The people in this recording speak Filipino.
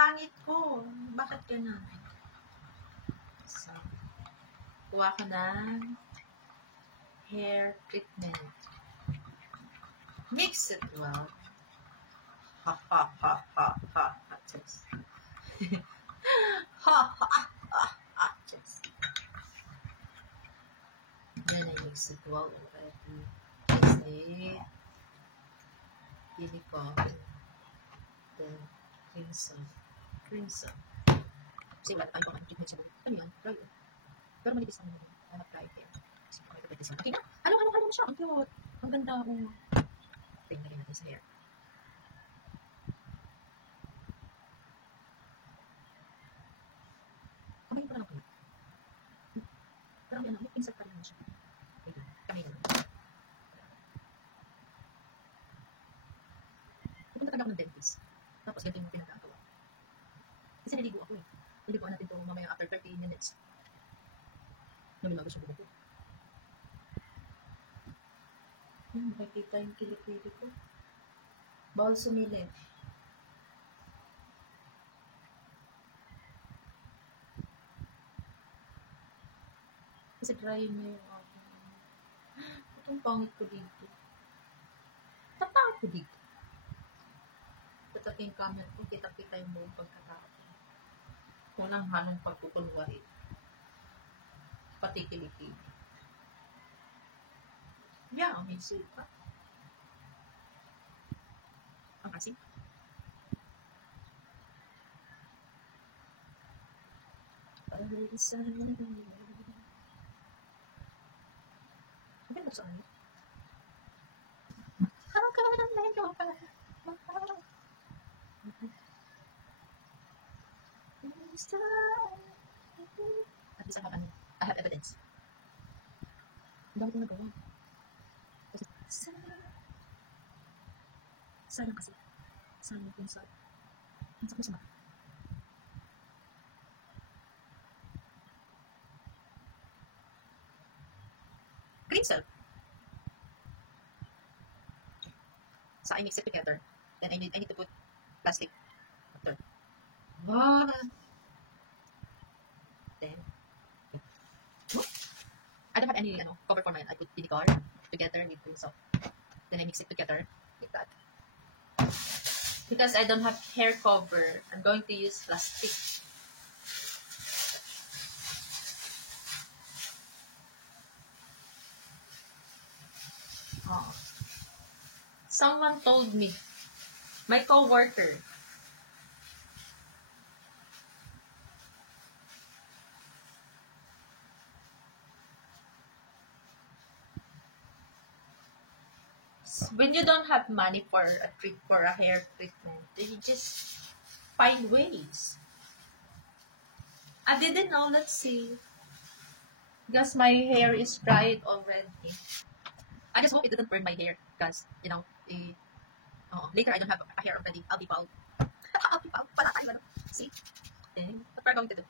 pangit ko. Bakit ganun? So, kuha ko ng hair treatment. Mix it well. Ha ha ha ha ha ha. Just. Ha ha ha ha. Just. Then I mix it well already. Kasi pili ko. Then crimson. Crimson. Kasi wala tayo pang treatment sa buhay. Ano yan? Dry. Pero manipis lang naman. Hanap dry hair. Kasi kung may pwede sa akin. Ano mo siya? Ang cute. Ang ganda. Tingnan rin natin sa hair. Kamay ko lang ako. Parang yan, insert pa rin naman siya. Wait lang. Kamay naman. Pupunta talaga ako ng dentist. Tapos ganito yung pinagkakawa. Kasi naligo ako eh. Naliguan natin ito mamaya after 30 minutes. Nalulagos yung buko ko. Makikita yung kilikili ko. Bawal sumilip. Kasi dry na yung aking... Itong pangit ko dito. Tatang ko dito. Tatapin yung camera ko. Kita-kita yung buong pagkakakot. Unang halong pagkukunwari. Pati kilikili. Yeah, may suka. Ang asin. Pag-isa na ang ganda sa akin. Ang ganda na ito pa. At least I have evidence. Ang dami kong nagawa. Kasi, sayang kasi. Sayang kung sa... Ang sakit sa mata. Green cell. So I mix it together. Then I need to put plastic after. Wow. Then I don't have any cover for mine. I put vinegar together with green salt. Then I mix it together like that. Because I don't have hair cover, I'm going to use plastic. Oh. Someone told me, my co-worker, when you don't have money for a hair treatment, then you just find ways. I didn't know, let's see. Because my hair is dried already. I just hope it doesn't burn my hair. Because, later I don't have a hair already. I'll be bald. I'll be bald. See? Then, what we're going to do?